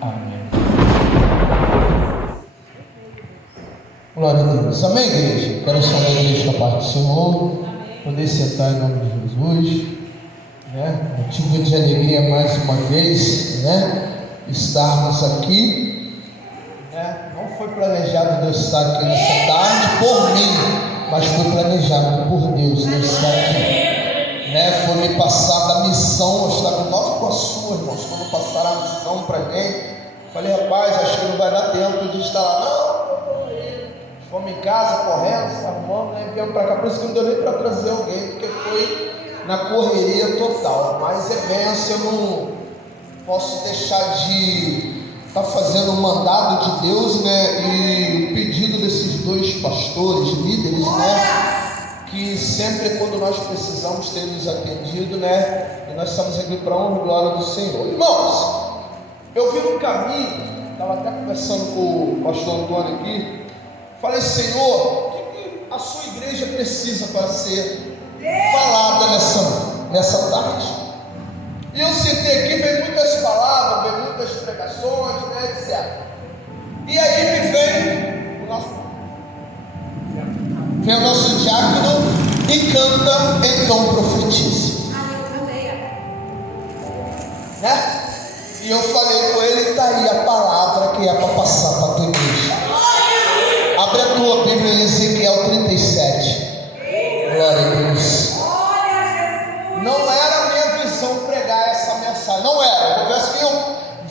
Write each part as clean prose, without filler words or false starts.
Amém. Glória a Deus. Amém, igreja? Quero chamar a igreja da parte do Senhor. Poder sentar em nome de Jesus. Motivo de alegria mais uma vez, estarmos aqui. Não foi planejado de eu estar aqui nessa tarde por mim, mas foi planejado por Deus de eu estar aqui. Foi me passada a missão. Eu estava nova com a sua, irmãos. Quando passaram a missão para alguém, falei, rapaz, acho que não vai dar tempo de estar lá. Não, fomos em casa correndo, se arrumamos, viemos para cá. Por isso que não deu nem para trazer alguém, porque foi na correria total. Mas é bênção, eu não posso deixar de estar fazendo o mandado de Deus, e o pedido desses dois pastores, líderes, que sempre quando nós precisamos ter nos atendido, e nós estamos aqui para a honra e glória do Senhor. Irmãos, eu vi no caminho, estava até conversando com o pastor Antônio aqui, falei, Senhor, o que a sua igreja precisa para ser falada nessa tarde? E eu sentei aqui, veio muitas palavras, veio muitas pregações, etc. E aí me vem o nosso diácono e canta, então profetiza. E eu falei com ele, está aí a palavra que é para passar para a tua igreja. Abre a tua Bíblia em Ezequiel 37. Glória a Deus. Não era a minha visão pregar essa mensagem, não era. Eu confesso que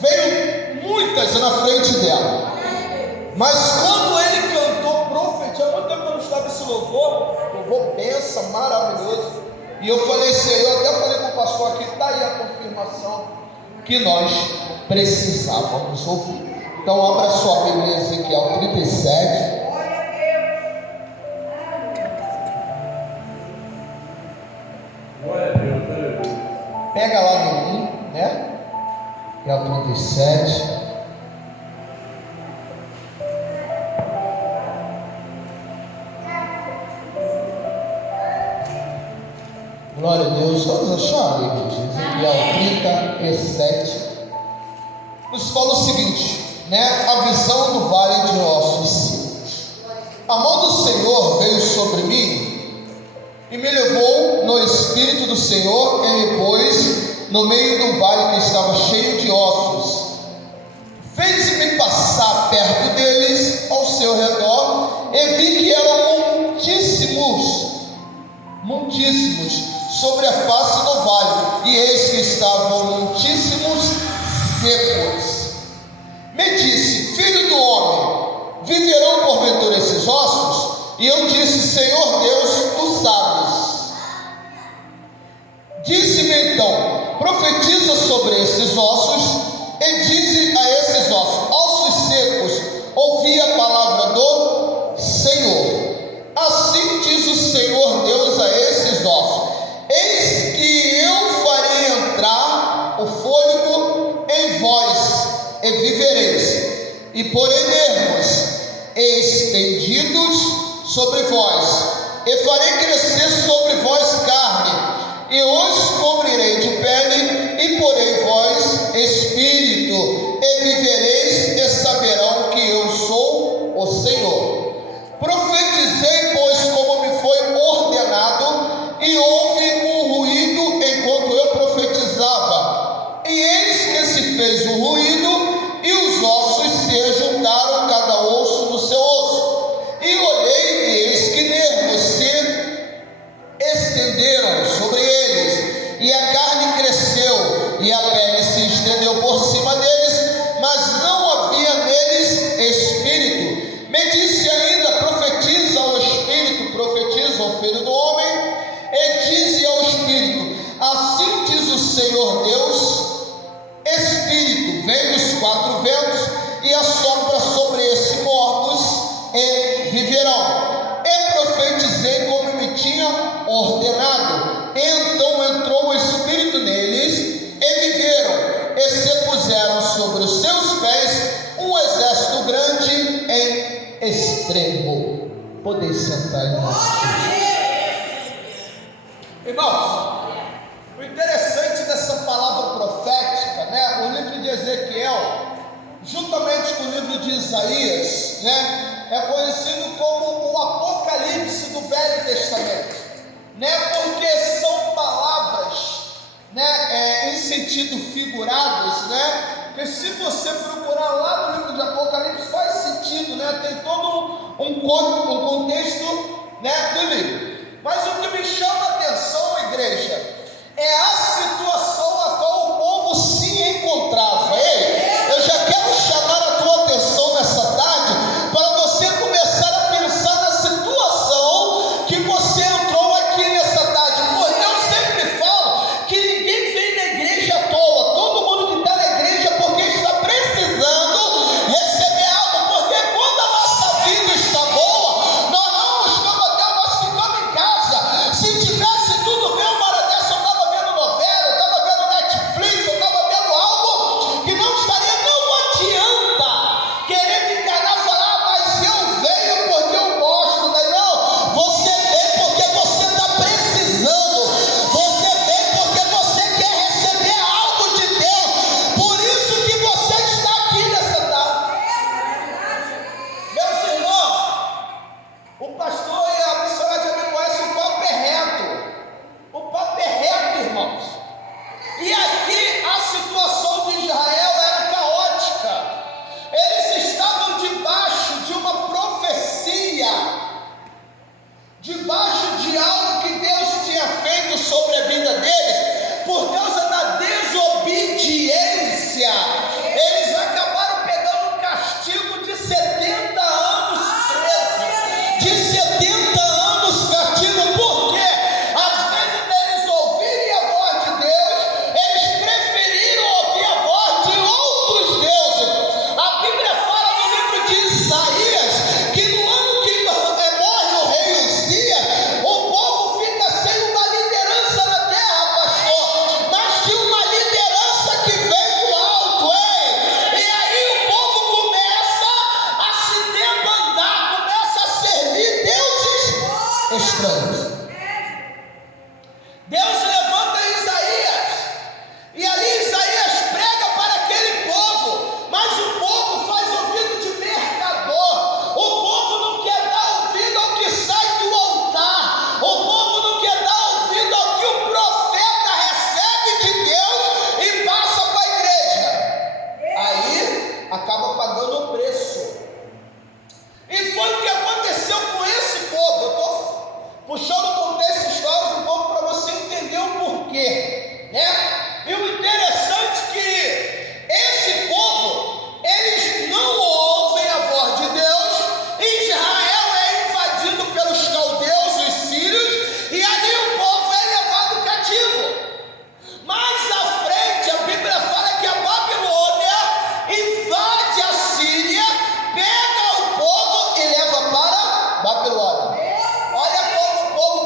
veio muitas na frente dela. Mas quando ele cantou profetia, muito tempo eu não estava esse louvor benção, maravilhoso. E eu falei, Senhor, eu até falei com o pastor aqui, está aí a confirmação que nós precisávamos ouvir. Então abra sua Bíblia em Ezequiel 37. Pega lá no 1, que é o 37. Glória a Deus. Todos acharam, gente? Ezequiel 37. Nos fala o seguinte, a visão do vale de ossos secos. A mão do Senhor veio sobre mim e me levou no Espírito do Senhor e me pôs no meio do vale que estava cheio de ossos. Fez-me passar perto deles ao seu redor e vi que eram muitíssimos sobre a face do vale, e eis que estavam muitíssimos secos. Me disse, filho do homem, viverão porventura esses ossos? E eu disse, Senhor Deus, tu sabes. Disse-me então, profetiza sobre esses ossos e dize a esses ossos secos, ouvi a palavra do Senhor. Assim diz o Senhor Deus a esses ossos, eis que eu farei entrar o fôlego em vós e vivereis, e porei nervos estendidos sobre vós, e farei crescer sobre vós carne, e os cobrirei de pele, e porei em vós espírito, e vivereis, e saberão que eu sou o Senhor. Profetizei, pois, como me foi ordenado, e houve um ruído enquanto eu profetizava, e eis que se fez o ruído, e os ossos se juntaram, cada osso no seu osso, e olhei, e eis que nervos se estenderam sobre eles, e a carne cresceu, e a pele se estendeu por cima deles, mas não havia neles espírito. Me disse ainda, profetiza ao espírito, profetiza ao filho do homem, e dize ao espírito, assim diz o Senhor Deus, espírito, vem dos quatro ventos, e assopra sobre esses mortos, e viverão. E profetizei como me tinha ordenado, e então entrou o espírito neles, e viveram, e se puseram sobre os seus pés um exército grande em extremo. Podeis sentar em nome de Jesus. Irmãos, o interessante dessa palavra profética, o livro de Ezequiel, juntamente com o livro de Isaías, né, é conhecido como o Apocalipse do Velho Testamento, né, porque são palavras, né, em sentido figurados, né, que se você procurar lá no livro de Apocalipse faz sentido, né, tem todo um contexto, né, do livro. Mas o que me chama a atenção, igreja, é a situação a qual o povo se encontrava. Ei, eu já quero chamar a tua atenção nessa tarde para você começar a pensar na situação que você entrou aqui nessa tarde, porque eu sempre falo que ninguém vem na igreja à toa, todo mundo que está na igreja porque está precisando receber algo, porque quando a nossa vida está boa, nós não buscamos a Deus, nós ficamos em casa. Se tivesse tudo bem, uma hora dessa eu estava vendo novela, eu estava vendo Netflix, eu estava vendo algo que não estaria, não adianta querer me enganar, falar, mas eu venho porque eu gosto, daí não, você vem porque você está precisando, você vem porque você quer receber algo de Deus, por isso que você está aqui nessa tarde. Meus irmãos, o pastor e a missionária já me conhecem, o papo é reto. O papo é reto, irmãos. E aqui a situação de Israel era caótica. Eles estavam debaixo de uma profecia, debaixo de algo que Deus tinha feito sobre a vida deles, por causa da desobediência. Eles acabaram pegando um castigo de 70 anos preso, de 70 anos castigo, porque às vezes eles ouvirem a voz de Deus, eles preferiram ouvir a voz de outros deuses. A Bíblia fala no livro de Isaías que no ano que morre o rei Uzias, o povo fica sem uma liderança na terra, pastor, mas tinha uma liderança que veio do alto, ei? E aí o povo começa a se debandar, começa a servir deuses estranhos. Deus levanta Isaías, e ali Isaías prega para aquele povo, mas o povo faz ouvido de mercador, o povo não quer dar ouvido ao que sai do altar, o povo não quer dar ouvido ao que o profeta recebe de Deus e passa para a igreja. Aí acaba pagando o preço. E foi o que aconteceu com esse povo. Eu estou puxando o contexto histórico um pouco para você entender o porquê, né? E o interessante é que esse povo, eles não ouvem a voz de Deus. Israel é invadido pelos caldeus, os sírios, e ali o povo é levado cativo. Mais à frente, a Bíblia fala que a Babilônia invade a Síria, pega o povo e leva para Babilônia. Olha como o povo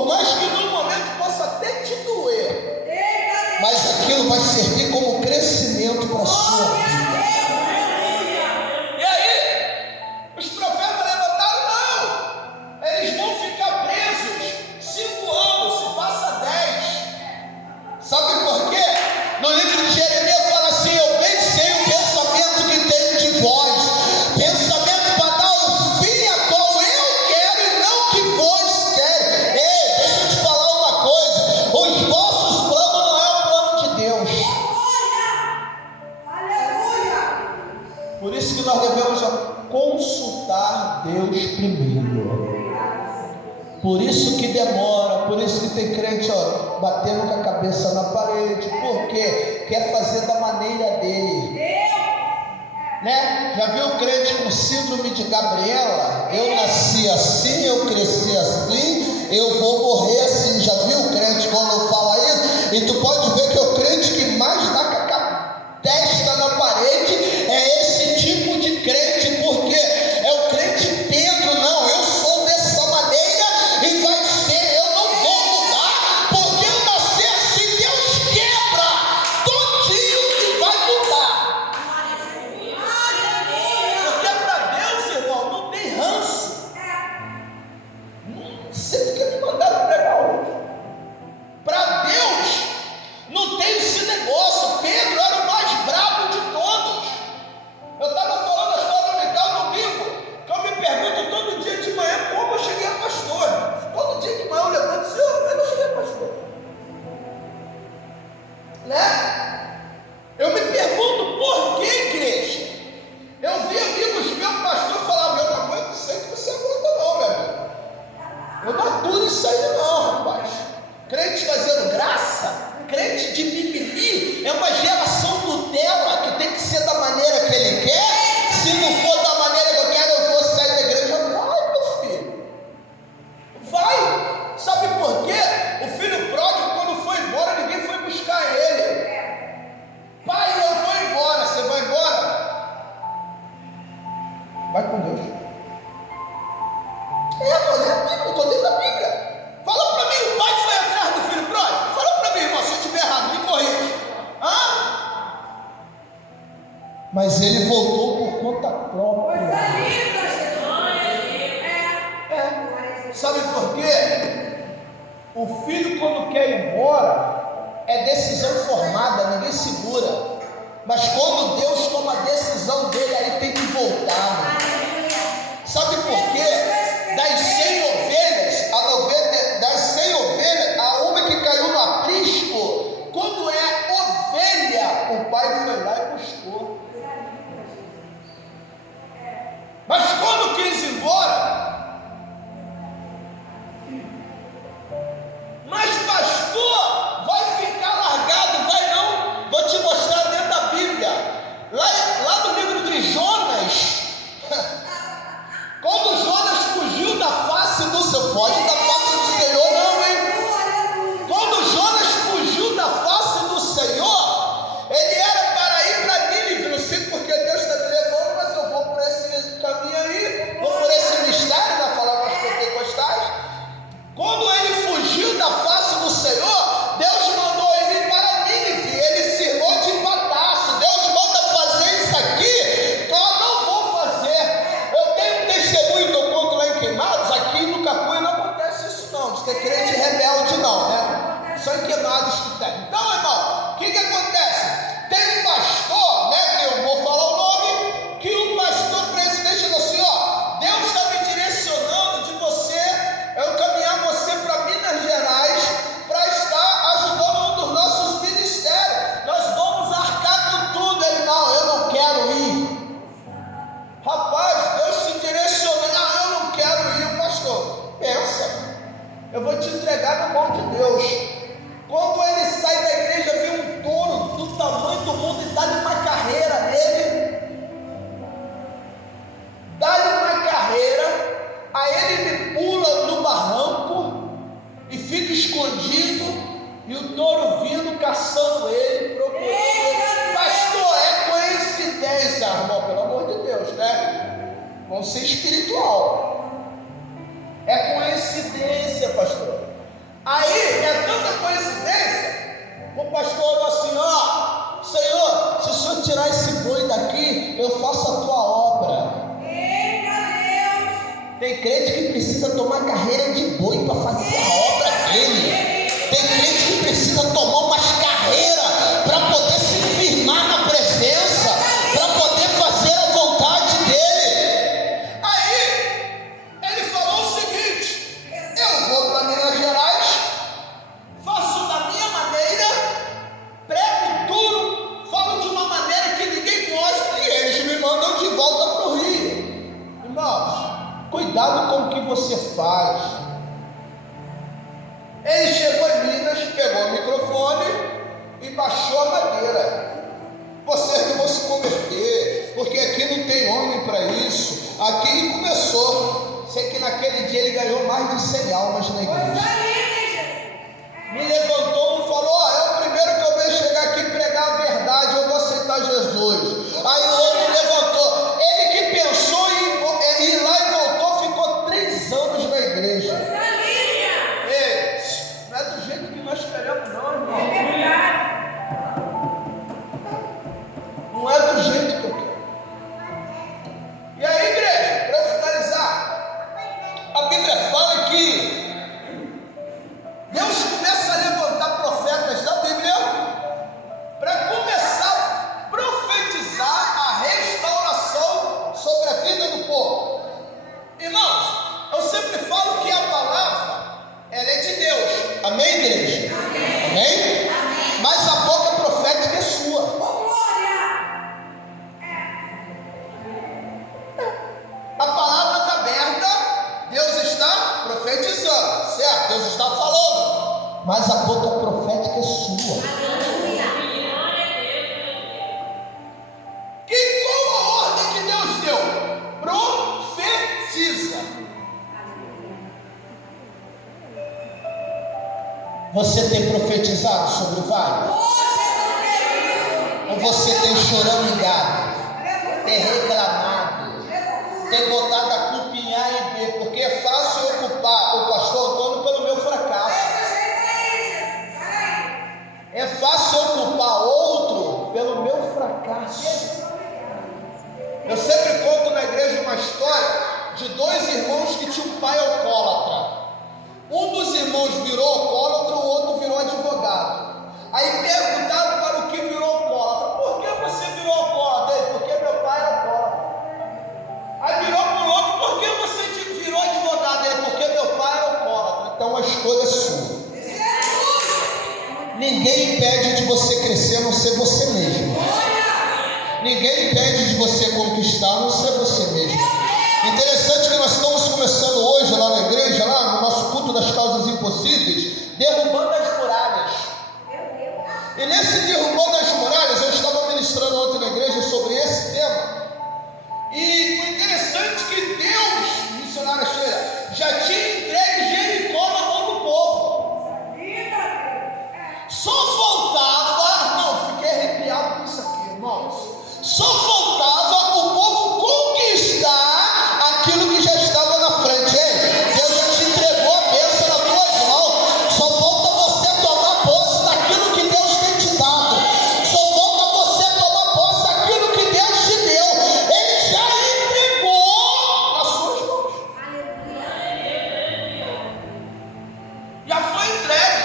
Por mais que no momento possa até te doer, mas aquilo vai servir como crescimento para a sua vida. E aí, os profetas levantaram, não, eles vão ficar presos 5 anos, se passa 10. Sabe por quê? No livro de Jeremias fala assim: eu bem sei o pensamento que tenho de vós, pensamento para dar o fim a qual eu quero e não que vós querem. Ei, deixa eu te falar uma coisa: os vossos planos não é o plano de Deus. Por isso que nós devemos consultar Deus primeiro. Por isso que demora, por isso que tem crente batendo com a cabeça na parede, porque quer fazer da maneira dele, né? Já viu o crente com síndrome de Gabriela? Eu nasci assim, eu cresci assim, eu vou morrer assim. Já viu o crente quando fala isso? E tu pode ver que é o crente que mais dá com a testa na parede é esse tipo de crente, porque é o crente Pedro. Não, eu sou dessa maneira e vai ser, eu não vou mudar, porque eu nasci assim. Deus quebra todinho e vai mudar, porque para Deus, irmão, não tem ranço. Sempre que me mandaram pregar hoje, para Deus não tem esse negócio. Pedro era o mais bravo de todos. Eu estava falando a história legal domingo, que eu me pergunto todo dia de manhã como eu cheguei a pastor. Todo dia de manhã eu levanto e digo: como é que eu cheguei a pastor? Né? Eu me pergunto por que, igreja? Eu vi amigos meus, pastor, falavam: eu não aguento isso aí que você aguenta não, meu amigo. Eu não aturo isso aí não, rapaz. Crente fazendo graça, crente de mimimi, é uma geração Nutella que tem que ser da maneira que ele quer. Se não for da maneira que eu quero, eu vou sair da igreja. Vai, meu filho, vai. Sabe por quê? O filho pródigo, quando foi embora, ninguém foi buscar ele. Pai, eu vou embora. Você vai embora? Vai com Deus. Eu estou dentro da Bíblia. Fala para mim, o pai foi atrás do filho pródigo? Fala para mim, irmão, se eu estiver errado, me corrija. Mas ele voltou por conta própria. Sabe por quê? O filho, quando quer ir embora, é decisão formada, ninguém segura. Mas quando Deus toma a decisão dele, aí tem que voltar. Sabe por quê? Das 100 ovelhas, das 100 ovelhas, a uma que caiu no aprisco, quando é ovelha, o pai foi lá e buscou. Mas quando quis ir embora, mas pastor, vai ficar largado? Vai não, vou te mostrar dentro da Bíblia, lá no livro de Jonas. Quando Jonas fugiu da face do seu, foge da face do Senhor não, hein? Quando Jonas fugiu da face do Senhor, ele era para ir para Nínive. Não sei porque Deus está me levando, mas eu vou por esse caminho aí, vou por esse mistério da palavra dos pentecostais. Quando ele fugiu da face do Senhor, Deus mandou ele ir para Nínive. Ele se irmou de pataço. Deus manda fazer isso aqui, eu não vou fazer. Eu tenho um testemunho que eu conto lá em Queimados. Aqui no Capuí não acontece isso não, de ter crente rebelde não, né? São em Queimados que tem. Então, irmão, o que acontece? Tem um pastor, né, que eu vou falar o nome, que o pastor presidente falou assim: ó, Deus está me direcionando de você, eu caminhar você para Minas Gerais, para estar ajudando um dos nossos ministérios. Nós vamos arcar com tudo. Ele: não, eu não quero ir. Rapaz, Deus te direcionou. Não, eu não quero ir. Pastor, pensa, eu vou te entregar na mão de Deus. Quando ele sai da igreja, vê um touro do tamanho do mundo e dá-lhe uma carreira nele. Dá-lhe uma carreira, aí ele me pula no barranco e fica escondido, e o touro vindo, caçando ele, procurando ele. Pastor, é coincidência, irmão, pelo amor de Deus, né? Vamos ser espiritual. É coincidência, pastor. Aí é tanta coincidência, o pastor falou assim: ó, Senhor, se o Senhor tirar esse boi daqui, eu faço a tua obra. Tem crente que precisa tomar carreira de boi para fazer a obra dele. Tem crente que precisa tomar umas carreiras para poder se firmar na presença, para poder fazer a vontade dele. Aí ele falou o seguinte: eu vou para Minas Gerais, faço da minha maneira, prego duro, falo de uma maneira que ninguém gosta, e eles me mandam de volta para o Rio. Irmãos, cuidado com o que você faz. Ele chegou em Minas, pegou o microfone e baixou a madeira. Vocês não vão se converter, porque aqui não tem homem para isso. Aqui começou. Sei que naquele dia ele ganhou mais de 100 almas na igreja. Me levantou e falou: ó, é o primeiro que eu venho chegar aqui pregar a verdade, eu vou aceitar Jesus. Aí o outro levantou. Ele que pensou em ir lá e voltou, ficou 3 anos na igreja. Ei, não é do jeito que nós queremos não, irmão. Não é do jeito que eu quero. E aí, igreja, para finalizar, a Bíblia fala que Deus começa a levantar profetas da Bíblia para começar a profetizar a restauração sobre a vida do povo. Irmãos, eu sempre falo que a palavra, ela é de Deus. Amém, igreja? Amém? Mas a boca profética é sua. A palavra está aberta, Deus está profetizando, certo? Deus está falando, mas a boca profética é sua. E qual a ordem que Deus deu? Profetiza. Você tem profetizado sobre o vale? Ou você tem choramingado, tem reclamado, tem botado a culpa em A e B, porque é fácil eu culpar o pastor Antônio pelo meu fracasso. É fácil eu culpar outro pelo meu fracasso. Eu sempre conto na igreja uma história de 2 irmãos que tinham um pai alcoólatra. Um dos irmãos virou alcoólatra, o outro virou advogado. Aí perguntaram para o que virou alcoólatra: por que você virou alcoólatra? Ele: porque meu pai é alcoólatra. Aí virou para o outro: por que você virou advogado? Ele: porque meu pai é alcoólatra. Então a escolha é sua. Ninguém impede de você crescer a não ser você mesmo. Ninguém impede de você conquistar a não ser você mesmo. Interessante que nós estamos começando hoje lá na igreja, lá no nosso culto das causas impossíveis, derrubando as muralhas. E nesse derrubando as muralhas, eu estava ministrando ontem na igreja sobre esse tema. E o interessante é que Deus, missionária Sheila, já tinha entregue Jericó na mão do povo. Só faltava, não, fiquei arrepiado com isso aqui, irmãos. Só faltava o povo conquistar aquilo que já estava na frente. Ei, Deus já te entregou a bênção nas tuas mãos. Só falta você tomar posse daquilo que Deus tem te dado. Só falta você tomar posse daquilo que Deus te deu. Ele já entregou nas suas mãos. Já foi entregue.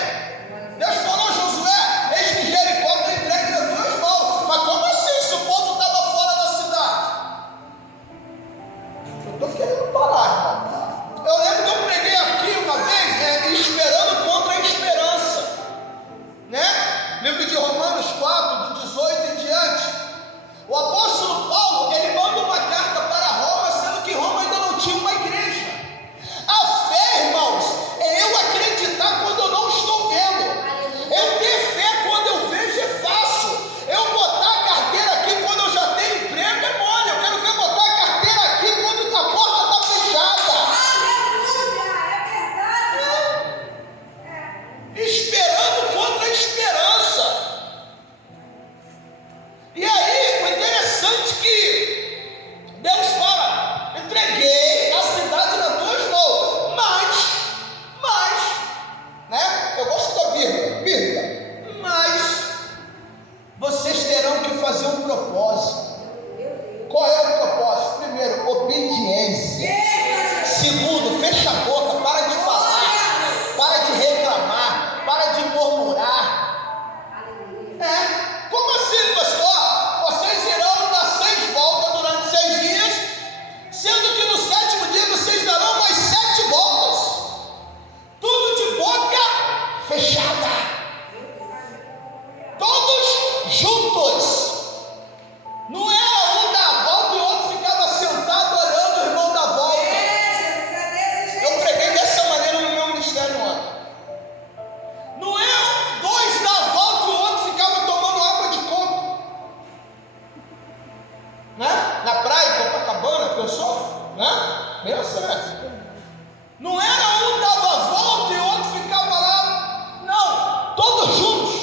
Deus falou: Josué, eis que Jericó está entregue nas tuas mãos. Mas como assim, se o povo estava fora da cidade? Eu estou querendo parar, irmão. Eu lembro que eu preguei aqui uma vez, esperando contra a esperança, né? Livro de Romanos 4, do 18 em diante. O apóstolo Paulo, ele manda uma carta para Roma, sendo que Roma ainda não tinha uma igreja. A fé, irmãos, é eu acreditar quando eu não estou vendo. Eu ter fé quando eu vejo é fácil. Eu botar a carteira aqui quando eu já tenho emprego é mole. Eu quero ver botar a carteira aqui quando a porta está fechada. Esperando contra a esperança. E aí, o interessante é que Deus fala: entreguei a cidade nas tuas mãos, mas, né? fazer um propósito. Qual é o propósito? Primeiro, obediência. Segundo, fecha a boca, para de falar, para de reclamar, para de murmurar. Como assim, pastor? Vocês irão dar 6 voltas durante 6 dias, sendo que no 7º dia vocês darão mais 7 voltas. Tudo de boca fechada. Todos juntos. Não era um dar a volta e o outro ficava sentado olhando o irmão dar volta. Eu preguei dessa maneira no meu ministério ontem. Não é 2 dar a volta e o outro ficava tomando água de coco, né? Na praia, em Copacabana, pensou? Né? Pensa. Não era um dava a volta e o outro ficava lá. Não, todos juntos,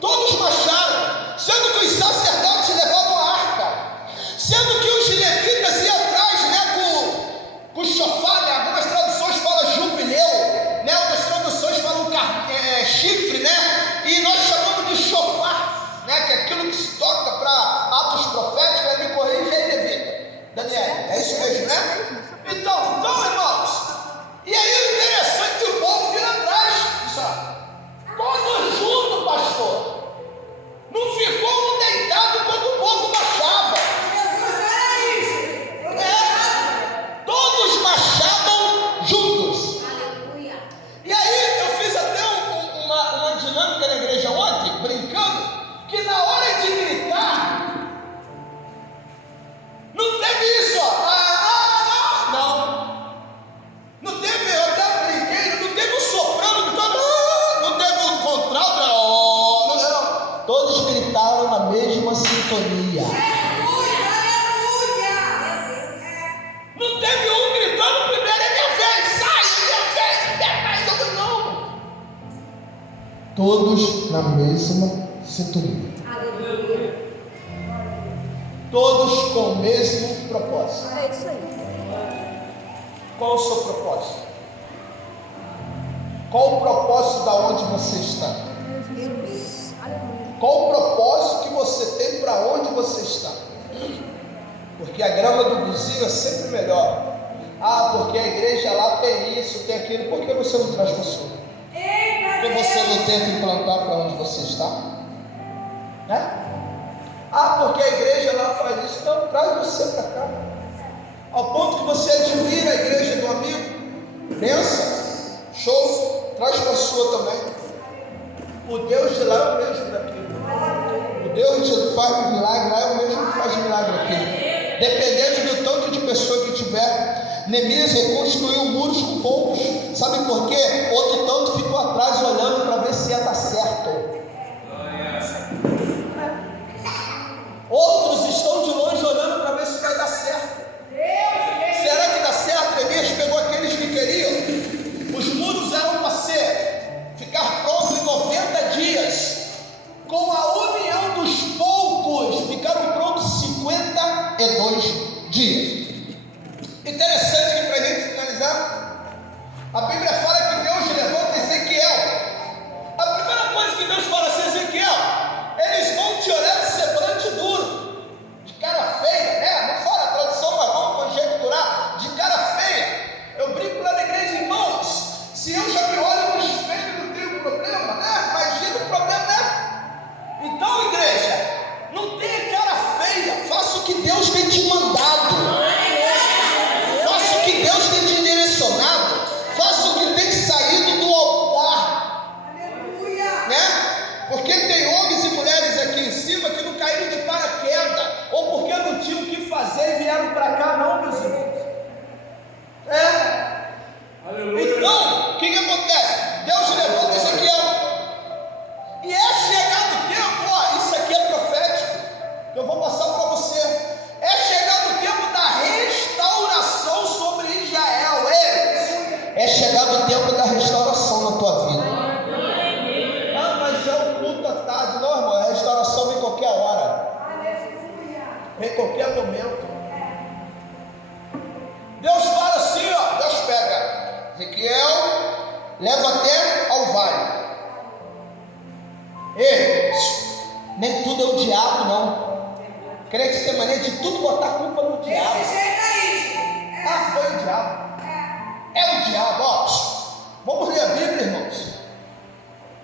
todos marcharam, sendo que os sacerdotes levavam a arca, sendo que os levitas iam atrás, né, com o chofar, né? Algumas traduções falam jubileu, né? Outras traduções falam chifre, né? E nós chamamos de chofar, né? Que é aquilo que se toca para atos proféticos. Aí me corrige aí, levita, Daniel, é isso mesmo, né? Então, irmãos, e aí o interessante é que o povo vira atrás, todos juntos, pastor. Não ficou um deitado quando o povo marchava. Todos marchavam juntos. Aleluia. E aí eu fiz até uma dinâmica na igreja ontem, brincando, que na hora de gritar, não teve isso, não teve, eu até brinquei, não teve um soprano gritando, não teve um contralto, não. Todos gritaram na mesma sintonia. Não teve um gritando primeiro, é minha vez, sai, é minha vez, não. Todos na mesma sintonia. Todos com o mesmo propósito. É isso aí. Qual o seu propósito? Qual o propósito da onde você está? Qual o propósito que você tem para onde você está? Porque a grama do vizinho é sempre melhor. Porque a igreja lá tem isso, tem aquilo. Por que você não traz para a sua? Por que você não tenta implantar para onde você está? Né? Porque a igreja lá faz isso. Não, traz você para cá. Ao ponto que você admira a igreja do amigo, pensa, show, traz para a sua também. O Deus de lá é o mesmo daqui. O Deus que faz milagre lá é o mesmo que faz milagre aqui. Dependendo do tanto de pessoa que tiver. Neemias reconstruiu muros com poucos. Sabe por quê? Outro tanto ficou atrás olhando para ver se ia dar certo. Outros estão de longe olhando para ver se vai dar certo. Será que dá certo? Neemias pegou aqueles que queriam. Os muros eram para ficar prontos em 90 dias. Com a união dos poucos, ficaram prontos 52 dias. Interessante que para a gente finalizar, a Bíblia fala que Deus levanta Ezequiel. A primeira coisa que Deus fala assim, Ezequiel, eles vão te olhar de semblante duro, de cara feia, né? Não fala a tradução, mas vamos conjecturar, de cara feia. Eu brinco lá na igreja, irmãos, se eu já me olho no espelho e não tenho problema, né? Imagina o problema, né? Então, igreja, não tenha cara feia, faça o que Deus tem te mandado. Faça o que Deus tem te direcionado. Faça o que tem saído do altar. Né? Porque tem homens e mulheres aqui em cima que não caíram de paraquedas, ou porque não tinham o que fazer e vieram para cá, não, meus irmãos. Então, o que acontece? Deus levanta Ezequiel. E é chegado o tempo, isso aqui é profético, que eu vou passar para você. É chegado o tempo da restauração sobre Israel. É chegado o tempo da restauração na tua vida. Mas é o culto à tarde. Não, irmão, a restauração vem qualquer hora. Vem qualquer momento. Deus fala assim, Deus pega Ezequiel, leva até ao vale. Nem tudo é o diabo, não. Crente tem mania de tudo botar a culpa no diabo. Desse jeito aí. Ah, foi o diabo. É o diabo, ó. Vamos ler a Bíblia, irmãos.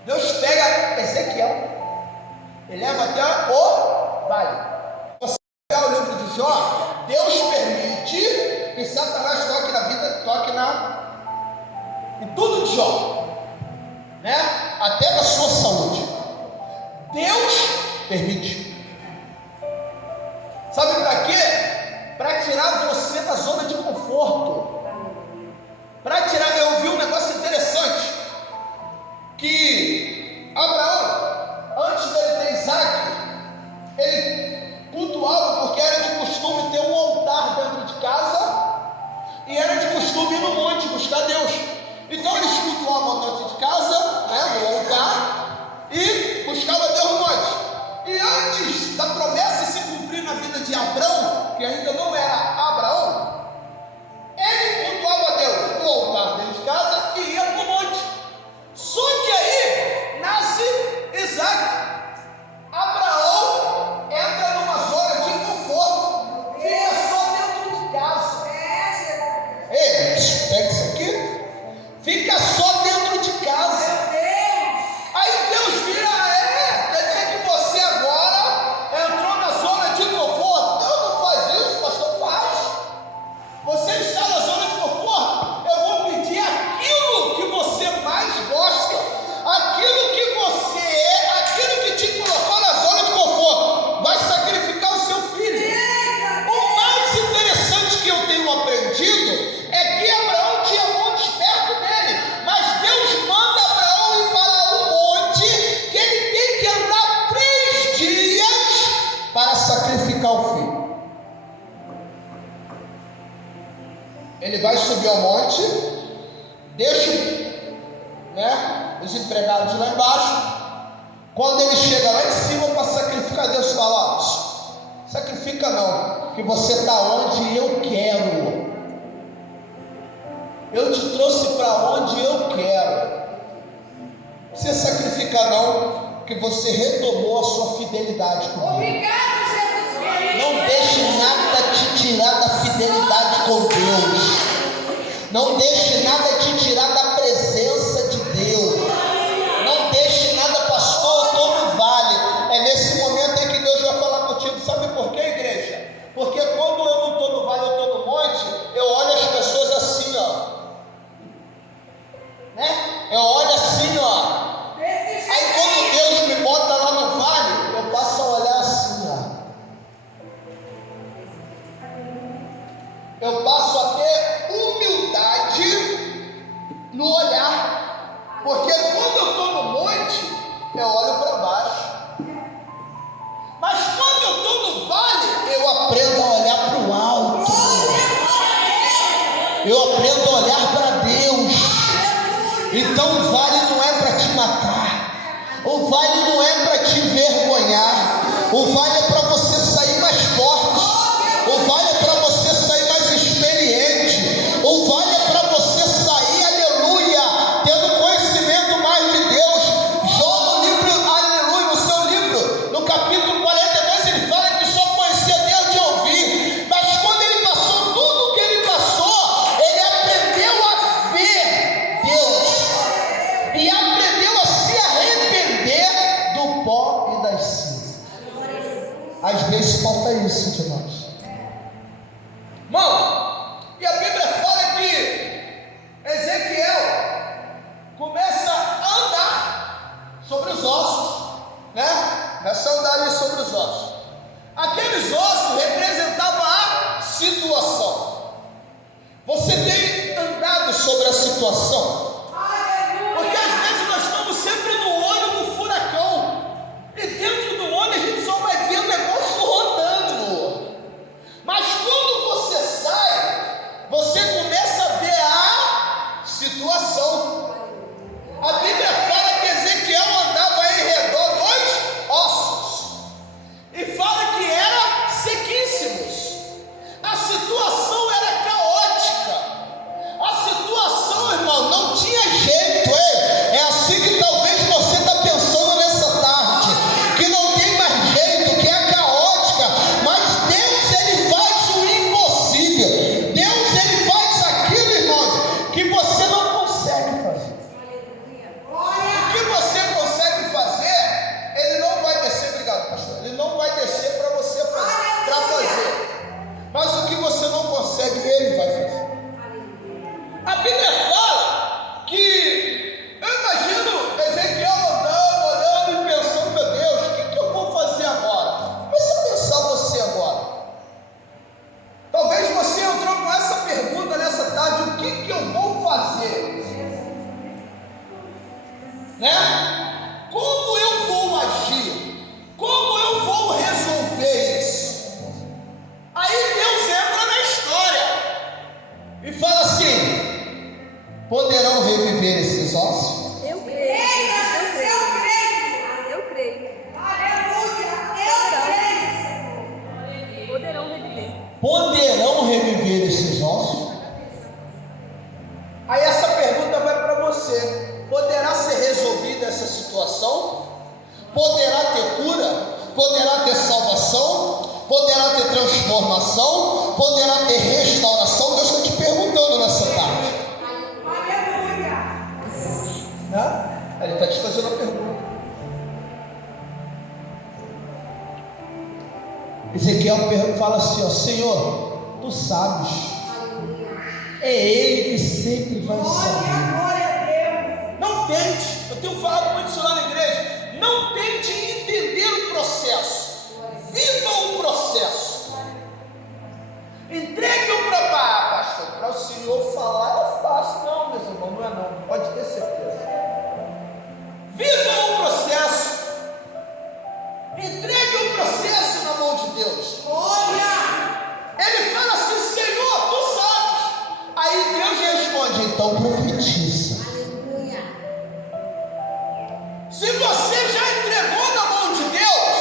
Deus pega Ezequiel, ele leva até o vale. Você pegar o livro de Jó, Deus permite que Satanás toque na vida, em tudo de Jó, né? Até na sua saúde. Deus permite. Sabe para quê? Para tirar você da zona de conforto. Para tirar, eu vi um negócio interessante, que Abraão, antes dele ter Isaac, ele cultuava, porque era de costume ter um altar dentro de casa, e era de costume ir no monte buscar Deus. Então eles cultuavam dentro de casa, né, no altar, e buscavam Deus no monte. E antes da promessa se cumprir na vida de Abraão, que ainda não era Abraão, ele cultuava Deus no altar dentro de casa e ia para o monte. Só que aí nasce Isaac. Abraão entra numa zona de conforto, fica só dentro de casa. Ei, pega isso aqui. Fica só dentro de casa. Aí Deus vira, quer dizer que você agora entrou na zona de conforto? Deus não faz isso, pastor, faz. Você está na zona de conforto? Eu vou pedir aquilo que você mais gosta, aquilo que você é, aquilo que te colocou na zona de conforto. Vai sacrificar o seu filho. O mais interessante que eu tenho aprendido é que Abraão tinha montes perto dele, mas Deus manda Abraão ir para um monte que ele tem que andar 3 dias para sacrificar o filho. Ele vai subir ao monte, deixa, né, os empregados lá embaixo. Quando ele chega lá em cima para sacrificar, Deus fala: sacrifica não, que você está onde eu quero. Eu te trouxe para onde eu quero. Não precisa sacrificar não, que você retomou a sua fidelidade comigo. Obrigado, Jesus. Não deixe nada te tirar da fidelidade com Deus. Não deixe nada te tirar da presença de Deus. Não deixe nada, pastor, eu estou no vale. É nesse momento em que Deus vai falar contigo. Sabe por quê, igreja? Porque quando eu não estou no vale, eu estou no monte, eu olho as pessoas assim, ó. Né? Eu olho assim, ó. Aí quando Deus me bota lá no vale, eu passo a olhar assim, ó. Eu passo a ter humildade no olhar, porque quando eu estou no monte, eu olho para baixo, mas quando eu estou no vale, eu aprendo a olhar para o alto, eu aprendo a olhar para Deus. Então o vale não é para te matar, o vale não é para te envergonhar, o vale é para você sair mais forte, o vale é para você sair mais experiente, o vale é para você sair, aleluia, tendo conhecimento mais de Deus. Jó no livro, aleluia, no seu livro, no capítulo 42, ele fala que só conhecia Deus de ouvir, mas quando ele passou tudo o que ele passou, ele aprendeu a ver Deus e aprendeu a se arrepender do pó e das cinzas. Às vezes falta isso, irmãos. Irmão, e a Bíblia fala que Ezequiel começa a andar sobre os ossos, né? Começa a andar ali sobre os ossos. Aqueles ossos representavam a situação. Você tem andado sobre a situação? Porque às vezes nós estamos sempre no olho do furacão, e dentro do olho a gente só vai ver o negócio rodando. Mas quando você sai, você começa a ver a situação. A Bíblia fala que Ezequiel andava em redor dos ossos, e fala que eram sequíssimos. A situação era caótica. A situação, irmão, não tinha reviver esses ossos? Aí essa pergunta vai para você: poderá ser resolvida essa situação? Poderá ter cura? Poderá ter salvação? Poderá ter transformação? Poderá ter restauração? Deus está te perguntando nessa tarde. Aleluia. Né? Ele está te fazendo uma pergunta. Ezequiel fala assim, ó: Senhor, tu sabes. É Ele que sempre vai saber. Glória a Deus. Não tente, eu tenho falado muito isso lá na igreja, não tente entender o processo, viva o processo. Entregue o pastor, para o Senhor falar é fácil. Não, meus irmãos, não é não, pode ter certeza. Viva o processo, entregue o processo na mão de Deus. Glória. Ele fala assim: Senhor, tu sabes. Aí Deus responde: então profetiza. Aleluia. Se você já entregou na mão de Deus,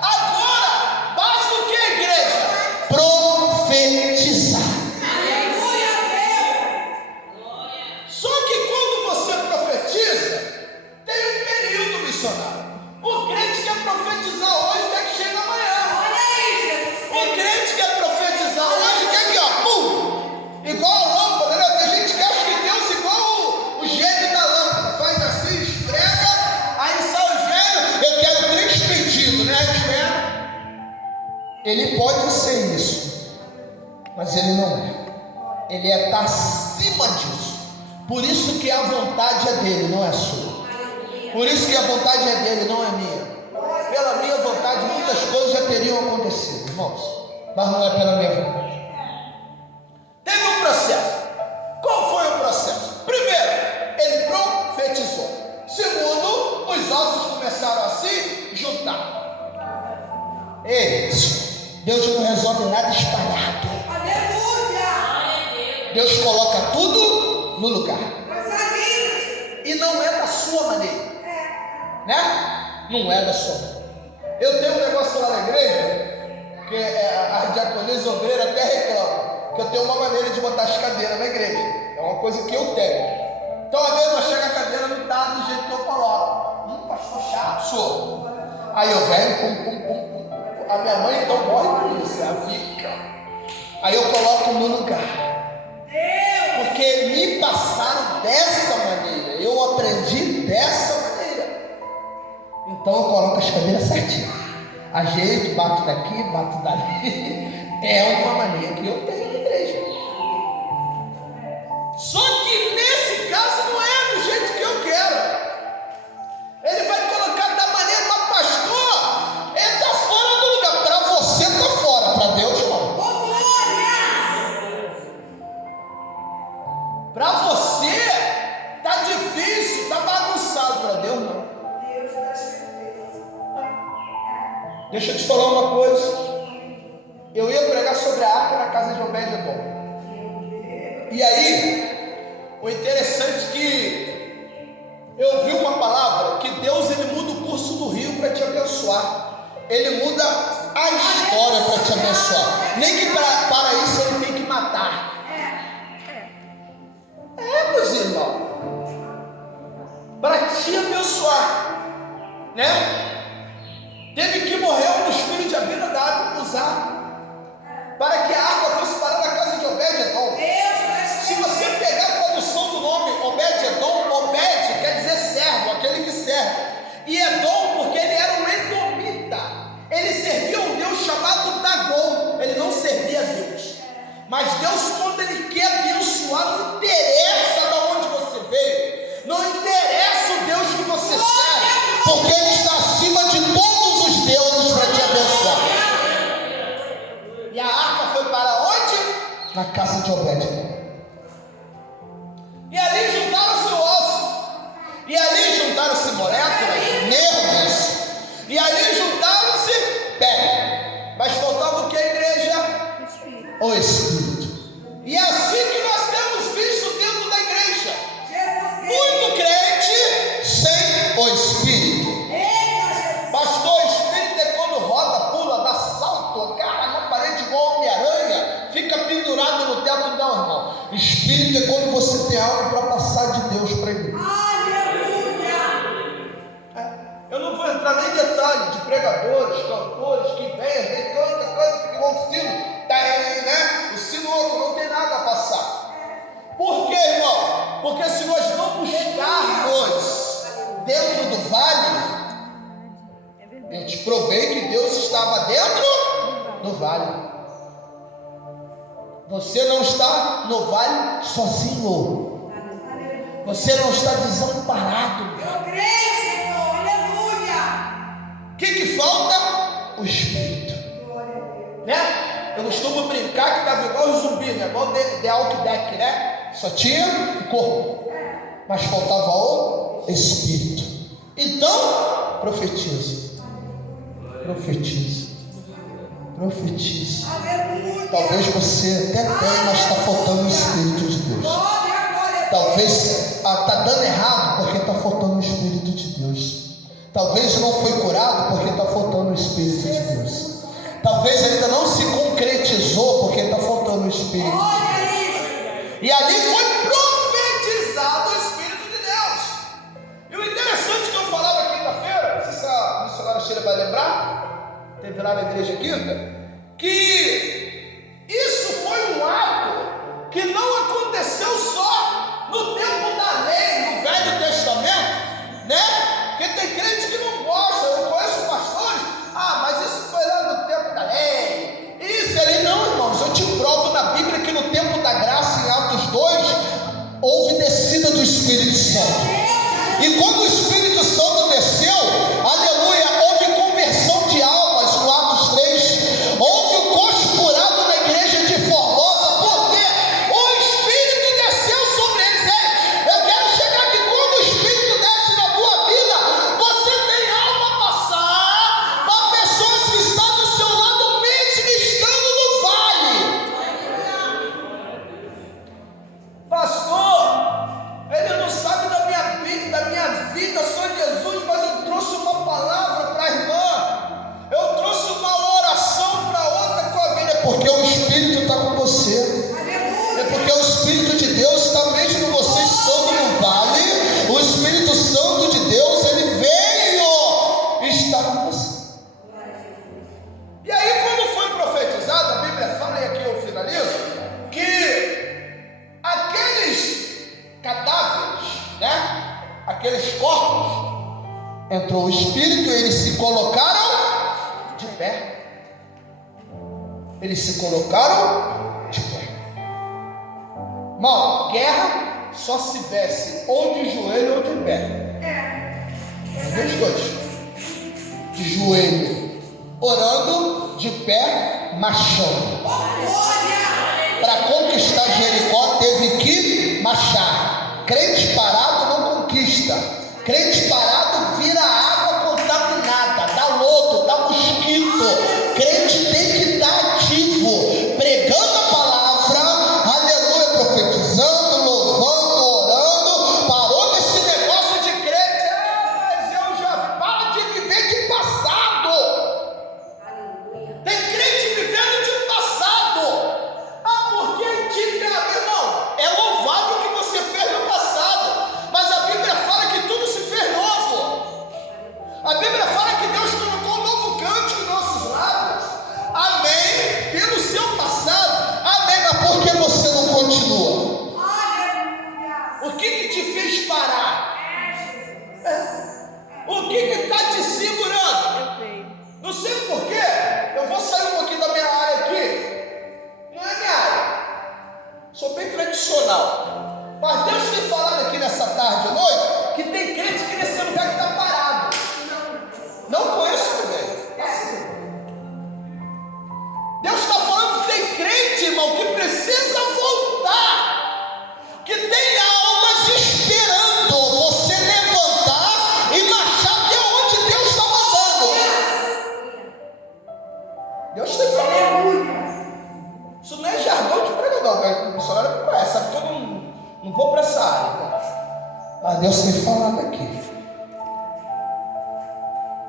agora basta o que, igreja? Profetizar. Aleluia a Deus. Só que quando você profetiza, tem um período missionário. O crente quer profetizar hoje, quer que chegue amanhã. Olha aí, Jesus. O crente quer profetizar hoje, quer que, ó, pum! Igual a lâmpada, né? Tem gente que acha que Deus é igual o gênio da lâmpada. Faz assim, esfrega, aí sai o gênio: eu quero 3 pedidos, né? Esfrega. Ele pode ser isso, mas ele não é. Ele está acima disso. Por isso que a vontade é dele, não é sua. Por isso que a vontade é dele, não é minha. Pela minha vontade, muitas coisas já teriam acontecido, irmãos, mas não é pela minha vontade. Teve um processo. Qual foi o processo? Primeiro, ele profetizou. Segundo, os ossos começaram a se juntar. Ei, Deus não resolve nada espalhado. Aleluia. Deus coloca tudo no lugar. Coisa linda. E não é da sua maneira, né? Não é da sua maneira. Eu tenho um negócio lá na igreja, que a diaconisa obreira até reclama, que eu tenho uma maneira de botar as cadeiras na igreja. É uma coisa que eu tenho. Então às vezes eu chego, a cadeira não está do jeito que eu coloco. Pastor chato, sou. Aí eu venho, pum. A minha mãe então morre por isso, ela fica. Aí eu coloco no lugar. Porque me passaram dessa maneira, eu aprendi dessa maneira. Então eu coloco as cadeiras certinho, ajeito, bato daqui, bato dali. É uma maneira que eu tenho na igreja. Só que nesse caso não é do jeito que eu quero. Ele vai colocar da maneira, mas pastor, ele está fora do lugar. Para você está fora, para Deus não. Para você está difícil, está bagunçado, para Deus não. Deixa eu te falar uma coisa. Eu ia pregar sobre a arca na casa de Obed-edom. E aí, o interessante é que eu vi uma palavra que Deus ele muda o curso do rio para te abençoar. Ele muda a história para te abençoar. Nem que para isso ele tem que matar. Meus irmãos, para te abençoar, né? Teve que morrer um dos filhos de Abinadab, Uzá, para que a água fosse parar na casa de Obed-edom. Se você pegar a tradução do nome Obed-edom, Obed quer dizer servo, aquele que serve, e Edom porque ele era um edomita. Ele servia um Deus chamado Dagon. Ele não servia a Deus, mas Deus, quando ele quer abençoar, não interessa de onde você veio, não interessa o Deus que você serve, porque ele está acima de todos os deuses para te abençoar. E a arca foi para onde? Na casa de Obed. E ali juntaram-se ossos, e ali juntaram-se moléculas, nervos, e ali juntaram-se pele. Mas faltava o que, a igreja? O Espírito. E é assim que nós temos visto dentro da igreja. Muito crente sem o Espírito. Pastor, o Espírito é quando roda, pula, dá salto, agarra na parede igual Homem-Aranha, fica Espírito é quando você tem algo para passar de Deus para ele. Eu não vou entrar nem em detalhe de pregadores, cantores que vêm, canta, fica igual o sino, né? O sino outro não tem nada a passar. Por quê, irmão? Porque se nós não buscarmos dentro do vale, eu te provei que Deus estava dentro do vale. Você não está no vale sozinho. Você não está desamparado. Eu creio, Senhor. Aleluia. O que falta? O Espírito. Né? Eu costumo brincar que estava igual o zumbi, né? Igual The Walking Dead, né? Só tinha o corpo, mas faltava o Espírito. Então, profetiza. Profetiza. Profetiza. Aleluia. Talvez você até tenha, mas está faltando o Espírito de Deus. Talvez está dando errado porque está faltando o Espírito de Deus. Talvez não foi curado porque está faltando o Espírito de Deus. Talvez ainda não se concretizou porque está faltando o Espírito de Deus. E ali foi profetizado o Espírito de Deus. E o interessante que eu falava quinta-feira, não sei se a missionária Sheila vai lembrar, teve lá na igreja quinta, que isso foi um ato que não aconteceu só no tempo da lei, no Velho Testamento, né? Porque tem crente que não gosta. Eu conheço pastores, mas isso foi lá no tempo da lei. Isso ali não, irmãos. Eu te provo na Bíblia que no tempo da graça, em Atos 2, houve descida do Espírito Santo. E quando o Espírito Santo desceu, aleluia, houve conversão de almas no Atos 3. Houve um costurado na igreja de Formosa, porque o Espírito desceu sobre eles. Eu quero chegar aqui, quando o Espírito desce na tua vida, você tem algo a passar para pessoas que estão do seu lado, mesmo estando no vale. Pastor, ele não sabe da minha vida, só Jesus, mas eu trouxe uma palavra para a irmã, eu trouxe uma oração para outra com a vida, porque o Espírito está com você, é porque o Espírito de Deus está mesmo você estando no vale. O Espírito Santo de Deus, ele veio estar com você. E aí, quando foi profetizado, a Bíblia fala, e aqui eu finalizo, que aqueles cadáveres, né? Aqueles corpos, entrou o Espírito e eles se colocaram de pé. Eles se colocaram de pé. Irmão, guerra só se vence ou de joelho ou de pé. Os dois. De joelho, orando, de pé, marchando. Para conquistar Jericó teve que marchar. Crente parado não conquista. Crente parado vira água contaminada, dá lodo, dá mosquito. Crente tem que estar ativo, pregando a palavra, aleluia, profetizando, louvando, orando. Parou desse negócio de crente, mas eu já paro de viver de passado. Tem crente vivendo de passado. Porque antigamente, irmão, é louvável o que você fez no passado, mas a Bíblia fala que tudo se fez novo. A Bíblia fala que Deus colocou um novo cântico em nossos lábios. Amém. Pelo seu passado. Amém. Mas por que você não continua? O que te fez parar? O que está te segurando? Não sei por quê. Eu vou sair um pouquinho da minha área aqui. Não é minha área. Sou bem tradicional. Mas Deus tem falado aqui nessa tarde à noite que tem crente que nesse lugar que está parado. Não conheço também. Deus está falando que tem crente, irmão, que precisa voltar. Que tem almas esperando você levantar e marchar até onde Deus está mandando. Deus tem falado. Isso não é jargão de pregador, o missionário não conhece, sabe que eu não vou para essa área. Mas Deus tem falado aqui.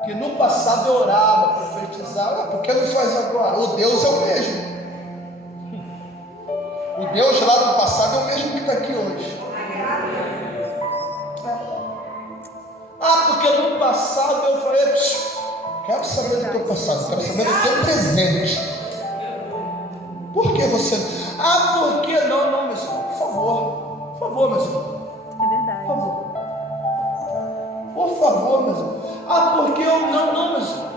Que no passado eu orava, profetizava, por que não faz agora? O Deus é o mesmo. O Deus lá do passado é o mesmo que está aqui hoje. Porque no passado eu falei, quero saber do teu passado, quero saber do teu presente. Por que você? Por que não, meu irmão? Por favor, meu irmão. É verdade. Por favor, meu irmão. Porque eu não, meu irmão.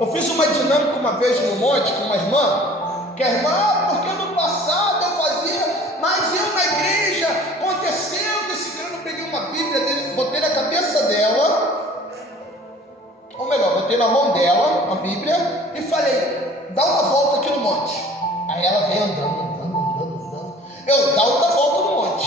Eu fiz uma dinâmica uma vez no monte com uma irmã, que a irmã, porque no passado eu fazia, mas eu na igreja, aconteceu desse grande, eu peguei uma Bíblia dele, botei na cabeça dela, ou melhor, botei na mão dela a Bíblia e falei, dá uma volta aqui no monte. Aí ela veio andando. Eu dá outra volta no monte.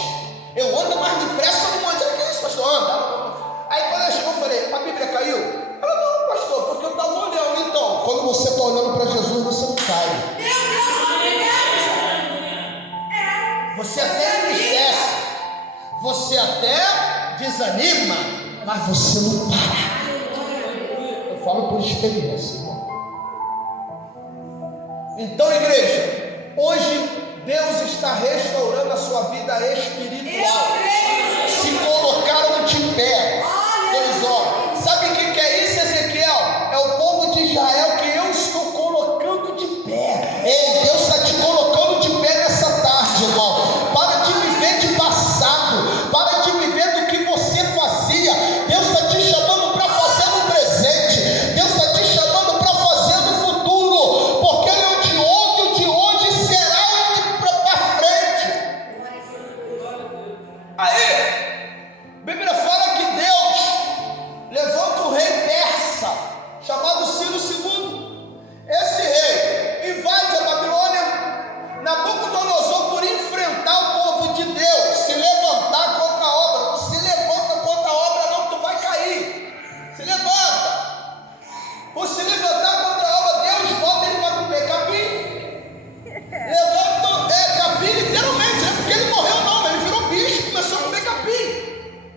Eu ando mais depressa no monte. O que é isso, pastor? Anda. Aí quando ela chegou, eu falei, a Bíblia caiu? Ela, não, pastor, porque eu estava olhando. Então, quando você está olhando para Jesus, você não cai. Você até entristece, você até desanima, mas você não para. Eu falo por experiência, irmão. Então, igreja, hoje Deus está restaurando a sua vida espiritual. Se colocaram de pé. Eles, sabe o que é isso, Ezequiel? É o povo de Israel que eu estou colocando de pé. Ei, Deus está te colocando de pé nessa tarde, irmão. Para de viver de passado. Para de viver do que você fazia. Deus está te chamando para fazer no presente. Deus está te chamando para fazer no futuro. Porque Ele é o de ontem, o de hoje será o de para frente. Aí, a Bíblia fala que Deus levanta o rei persa, chamado Ciro II. Esse rei invade a Babilônia. Nabucodonosor, por enfrentar o povo de Deus, se levantar contra a obra. Não se levanta contra a obra, não, tu vai cair. Se levanta. Por se levantar contra a obra, Deus volta, ele vai comer capim. Levanta, capim literalmente, não é porque ele morreu, não, ele virou bicho, começou a comer capim.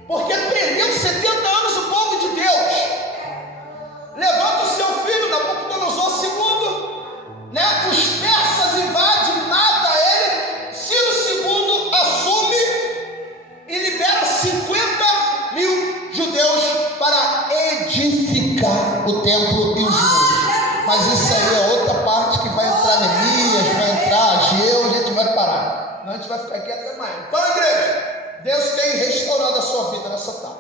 Porque ele prendeu 70 anos o povo de Deus. Levanta o seu filho, Nabucodonosor II, né? Os persas invadem, mata ele. Ciro II assume e libera 50.000 judeus para edificar o templo e os muros. Mas isso aí é outra parte que vai entrar Neemias, vai entrar Ageu, a gente vai parar. Não, a gente vai ficar aqui até mais. Então, igreja, Deus tem restaurado a sua vida nessa tarde.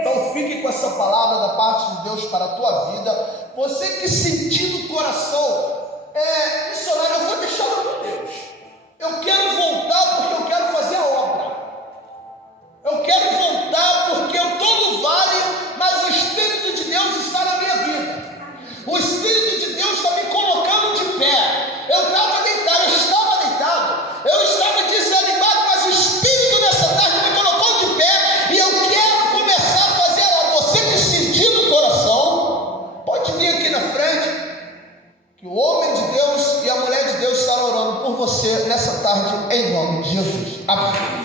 Então fique com essa palavra da parte de Deus para a tua vida. Você que sentiu no coração, missionário, eu vou deixar com Deus. Eu quero voltar porque eu quero fazer a obra. Eu quero voltar porque eu estou no vale, mas o Espírito de Deus está na minha vida. O Espírito de Deus está me colocando de pé. Eu estava deitado, eu estava desanimado, mas o Espírito nessa tarde me colocou de pé e eu quero começar a fazer a obra. Você que sentiu no coração, pode vir aqui na frente, que o homem de Deus e a mulher de Deus estarão orando por você nessa tarde, em nome de Jesus. Amém.